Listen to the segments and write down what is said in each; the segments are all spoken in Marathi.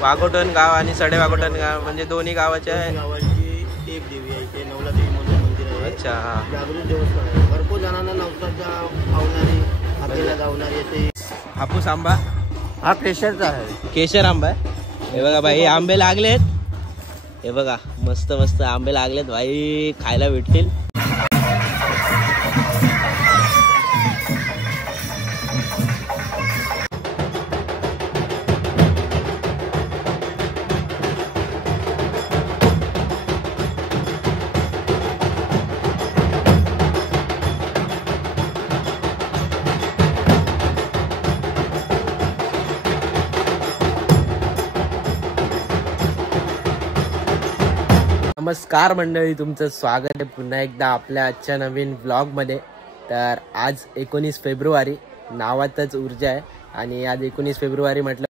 वाघोटण गाव आणि सडे वाघोटण गाव म्हणजे दोन्ही गावाचे आहे. गावाची एक देवी आहे इथे, नवला देवी म्हणून मंदिर आहे. अच्छा हा. जागृत देवस्थान आहे. भरपूर जणांना नवसाच्या पावणारी हातीला जावणारी असे. हापूस आंबा हा केशरचा आहे. केशर आंबा आहे. हे बघा भाई आंबे लागलेत. हे बघा मस्त मस्त आंबे लागलेत भाई, खायला भेटतील. नमस्कार मंडळी, तुमचं स्वागत आहे पुन्हा एकदा आपल्या आजच्या नवीन व्लॉगमध्ये. तर आज 19 फेब्रुवारी, नावातच ऊर्जा आहे. आणि आज 19 फेब्रुवारी म्हटलं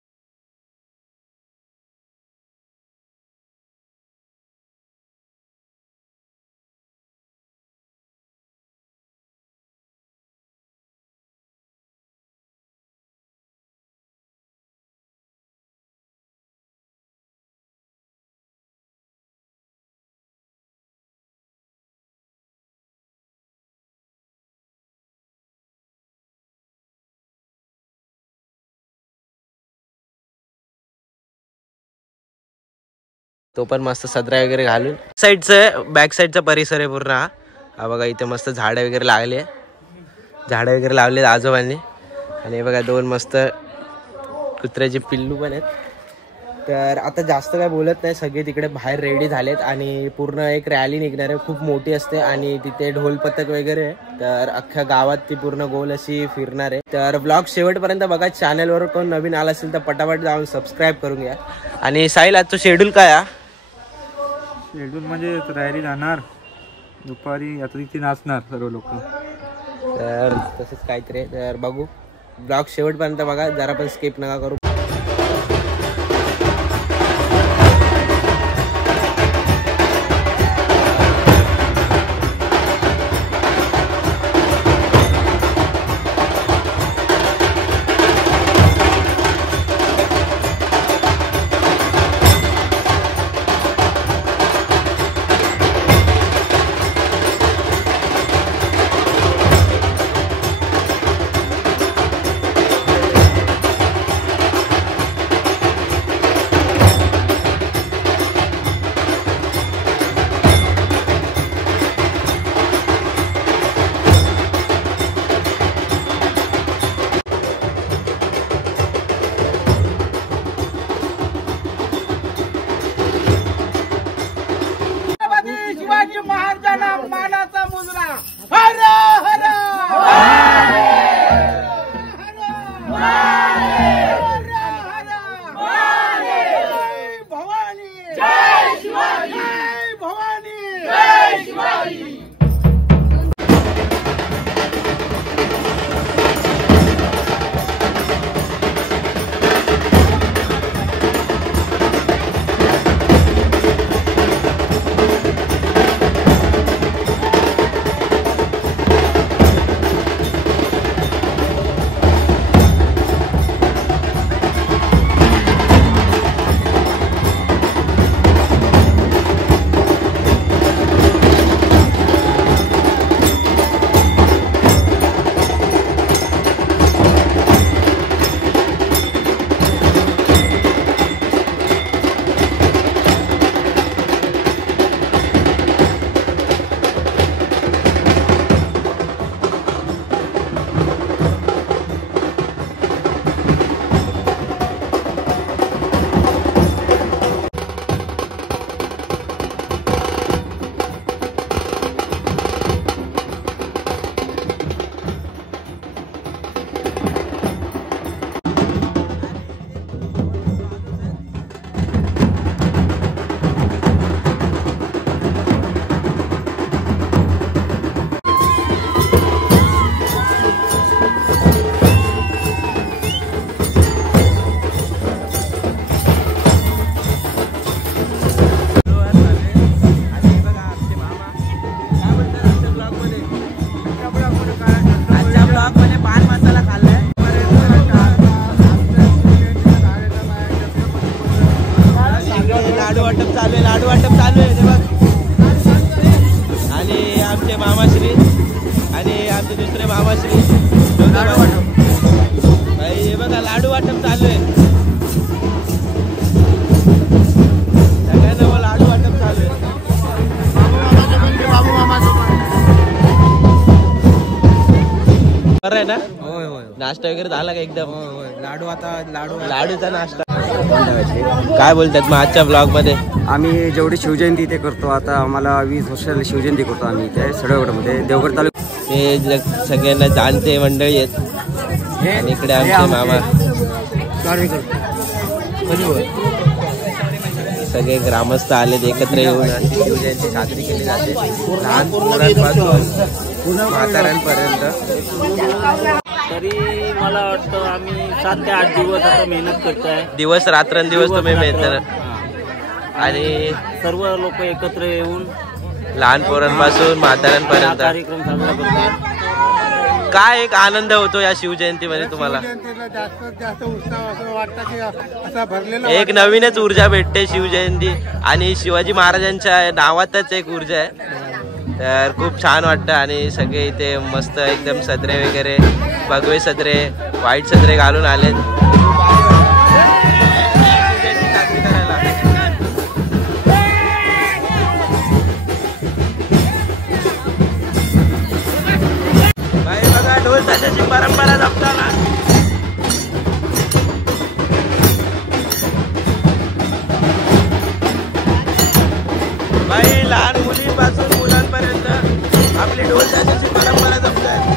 तो पण मस्त सदरा वगैरे घालून. साईडचं बॅक साईडचा परिसर आहे पूर्ण हा. बघा इथे मस्त झाडं वगैरे लागले, झाडं वगैरे लावले आजोबांनी. आणि बघा दोन मस्त कुत्र्याचे पिल्लू पण आहेत. तर आता जास्त काय बोलत नाही, सगळे तिकडे बाहेर रेडी झालेत आणि पूर्ण एक रॅली निघणार आहे, खूप मोठी असते. आणि तिथे ढोल पथक वगैरे आहे. तर अख्ख्या गावात ती पूर्ण गोल अशी फिरणार आहे. तर व्लॉग शेवटपर्यंत बघा. चॅनलवर कोण नवीन आला असेल तर पटापट जाऊन सबस्क्राईब करून घ्या. आणि साहिल आजचं शेड्यूल काय आहे? शेड्यूल म्हणजे रॅली जाणार दुपारी, आता तिथे नाचणार सर्व लोक. तर तसंच काहीतरी. तर बघू, ब्लॉग शेवटपर्यंत बघा, जरा पण स्किप नका करू. मामाश्री भाई हे बघा लाडू वाटप चालू आहे. सगळ्यांना लाडू वाटप चालू आहे. बरं आहे ना. होय होय नाश्ता वगैरे झाला का एकदम. लाडू आता लाडूचा नाश्ता. काय बोलतात मग आजच्या ब्लॉग मध्ये. आम्ही जेवढी शिवजयंती इथे करतो आता आम्हाला 20 वर्षाला शिवजयंती करतो आम्ही इथे सडवगडमध्ये देवगड तालुका. हे सगळ्यांना जाणते मंडळी आहेत. आणि इकडे आमचे मामा सगळे ग्रामस्थ आलेत एकत्र येऊन शिवजयंती साजरी केली जाते. लहान पोरांपासून म्हाताऱ्यांपर्यंत. तरी मला वाटतं आम्ही 7 ते 8 दिवस आता मेहनत करतोय. दिवस रात्रंदिवस तुम्ही मेहनत आणि सर्व लोक एकत्र येऊन लहान पोरांपासून म्हाताऱ्यांपर्यंत कार्यक्रम साजरा करतो. काय एक आनंद होतो या शिवजयंतीमध्ये तुम्हाला. जास्त उत्साह असं वाटतं की असा भरलेला एक नवीनच ऊर्जा भेटते शिवजयंती आणि शिवाजी महाराजांच्या नावातच एक ऊर्जा आहे. तर खूप छान वाटतं आणि सगळे इथे मस्त एकदम सदरे वगैरे भगवे सदरे व्हाईट सदरे घालून आलेत. बाई बघा ढोल ताशाची परंपरा जपताना. बाई लहान मुलीपासून मुलांपर्यंत आपली ढोल ताशाची परंपरा जपतात.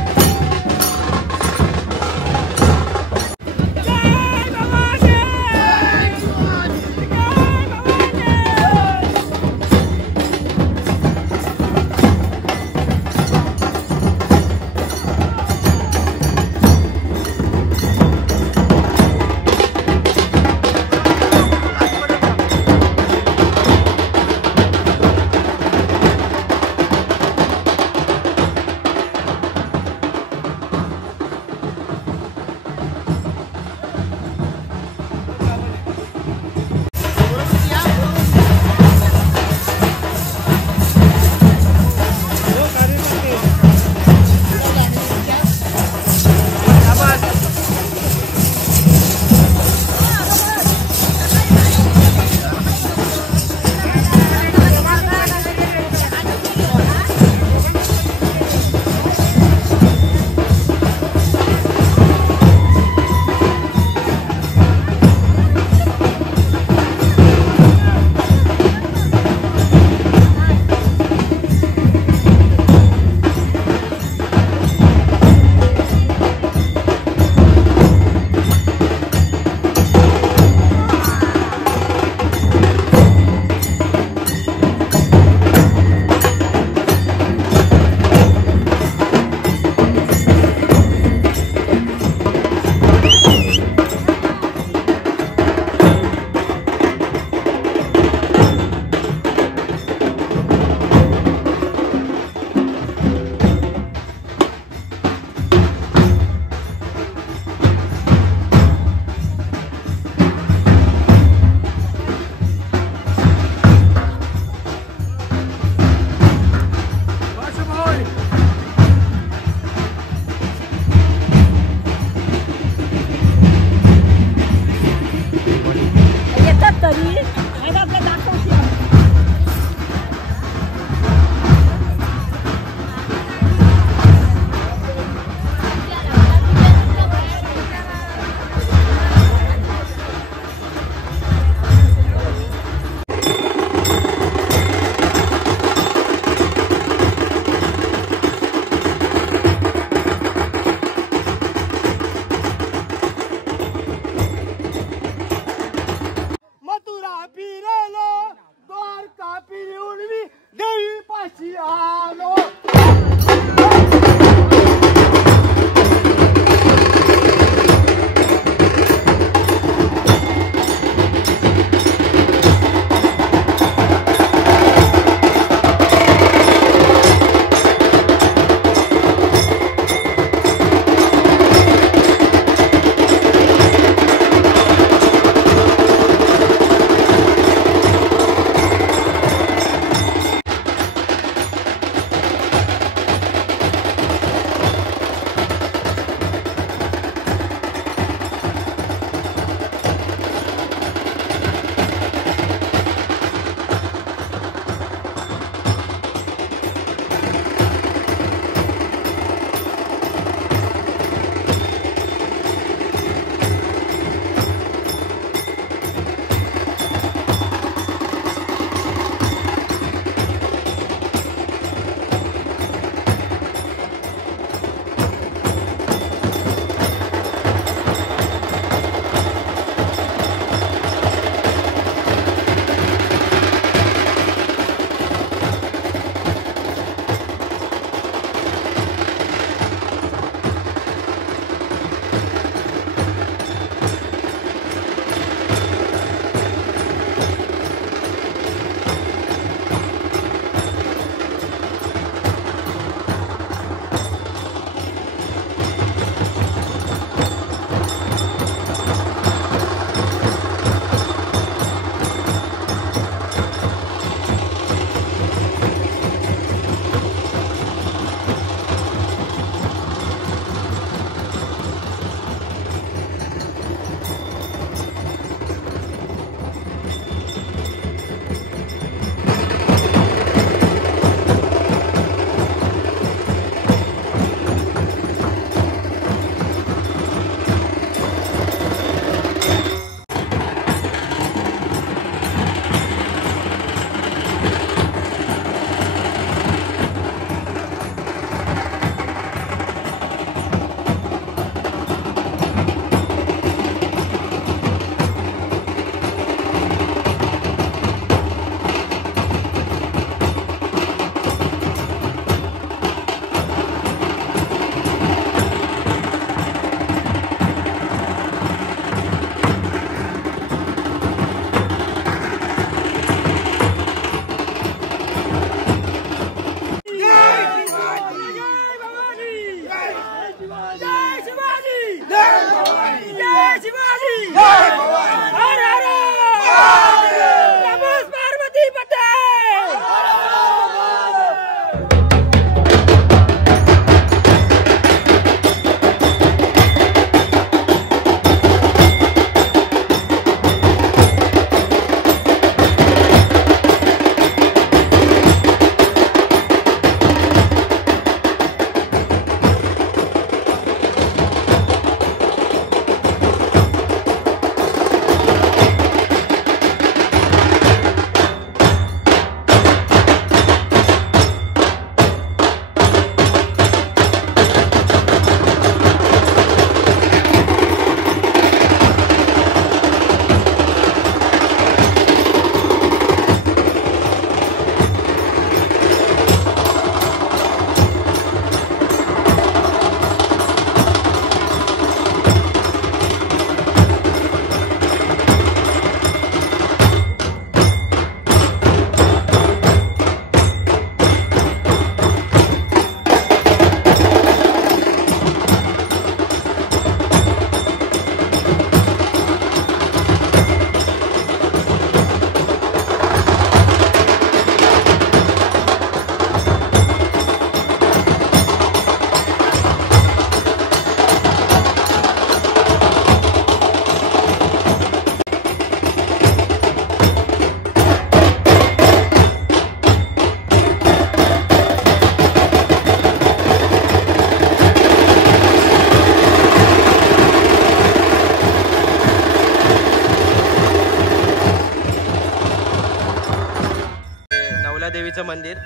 देवीचं मंदिर,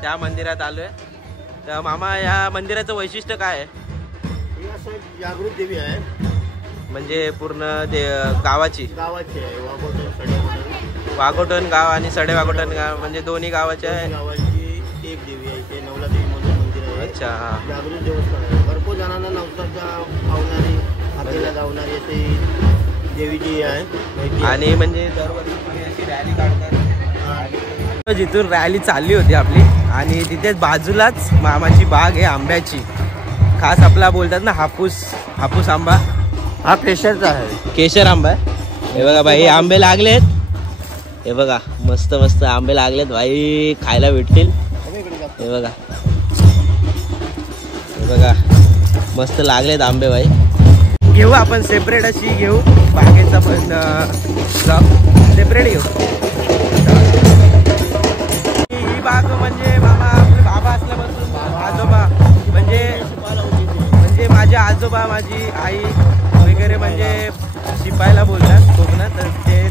त्या मंदिरात आलोय. तर मामा या मंदिराचं वैशिष्ट्य काय आहे? जागृत देवी आहे, म्हणजे पूर्ण गावाची आहे. वाघोटण गाव आणि सडे वाघोटण गाव म्हणजे दोन्ही गावाचे आहे. गावाची एक देवी आहे, ते नवला देवी म्हणून मंदिर आहे. अच्छा, हा. जागृत देवस्थान आहे. भरपूर जणांना नवसाच्या पावणारी आपल्याला जावणारी अशी देवीची आहे. आणि म्हणजे दरवर्षी अशी रॅली काढतात. जिथून रॅली चालली होती आपली आणि तिथेच बाजूलाच मामाची बाग आहे आंब्याची. खास आपला बोलतात ना हापूस आंबा, हा केशरचा आहे. केशर आंबा आहे. हे बघा भाई, आंबे लागलेत. हे बघा मस्त मस्त आंबे लागलेत भाई, खायला भेटतील. हे बघा, हे बघा मस्त लागलेत आंबे भाई. घेऊ आपण सेपरेट अशी घेऊ, बागेचा पण सेपरेट घेऊ. ही बाग म्हणजे मामा आपले बाबा असल्यापासून आजोबा म्हणजे माझे आजोबा, माझी आई वगैरे म्हणजे शिपायला बोलतात कोकणात, तर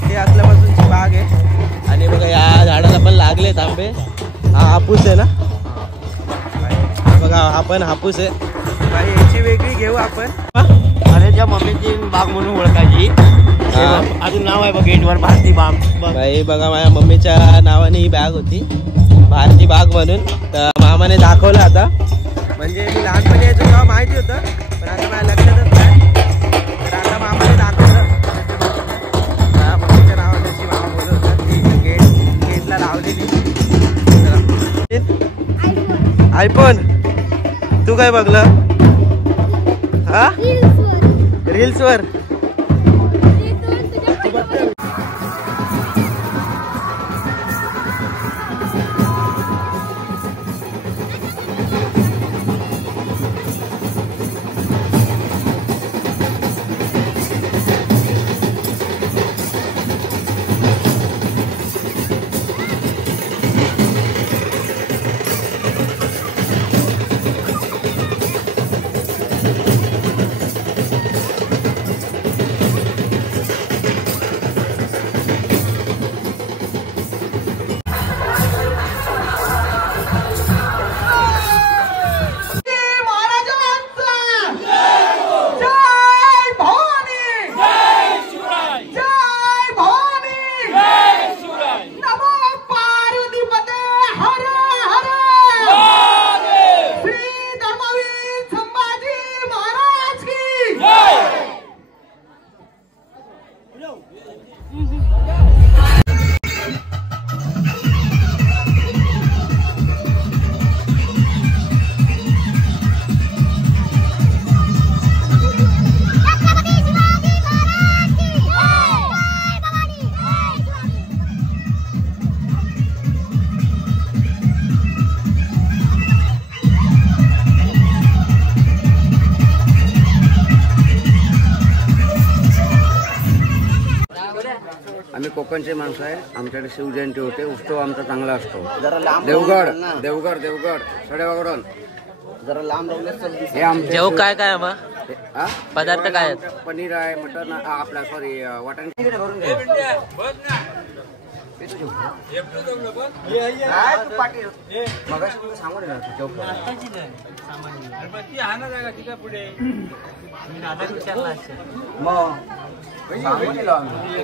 ते असल्यापासूनची बाग आहे. आणि बघा या झाडाला पण लागलेत आंबे. हा हापूस आहे ना, बघा हा पण हापूस आहे भाई. याची वेगळी घेऊ आपण. अरेच्या मम्मीची बाग म्हणून ओळखायची. अजून नाव आहे बघ गेटवर, भारती बाग. भाई बघा माझ्या मम्मीच्या नावाने ही बॅग होती, भारती बाग म्हणून. तर मामाने दाखवलं आता. म्हणजे मी लहानपणी यायचो तेव्हा माहिती होतं, पण आता माझ्या लक्षातच नाही. तर आता मामाने दाखवलं. मम्मीच्या नावाने अशी मामा बोलत होतं ती गेटला लावलेली. आयफोन तू काय बघलं? हा, रील्सवर. आम्ही कोकणचे माणसं आहे. आमच्याकडे शिवजयंती होते. उत्सव आमचा चांगला असतो. जरा लांब देवगड ना. देवगड देवगड सडेवाकडून जरा लांब राहून हे आमचे जेव काय काय मग हा? पदार्थ काय आहेत? पनीर आहे, मटन आपला सॉरी वाटण भरून घे. मगाशी तुला सांगू नये ना, जेव मग सांगू दिलं आम्ही.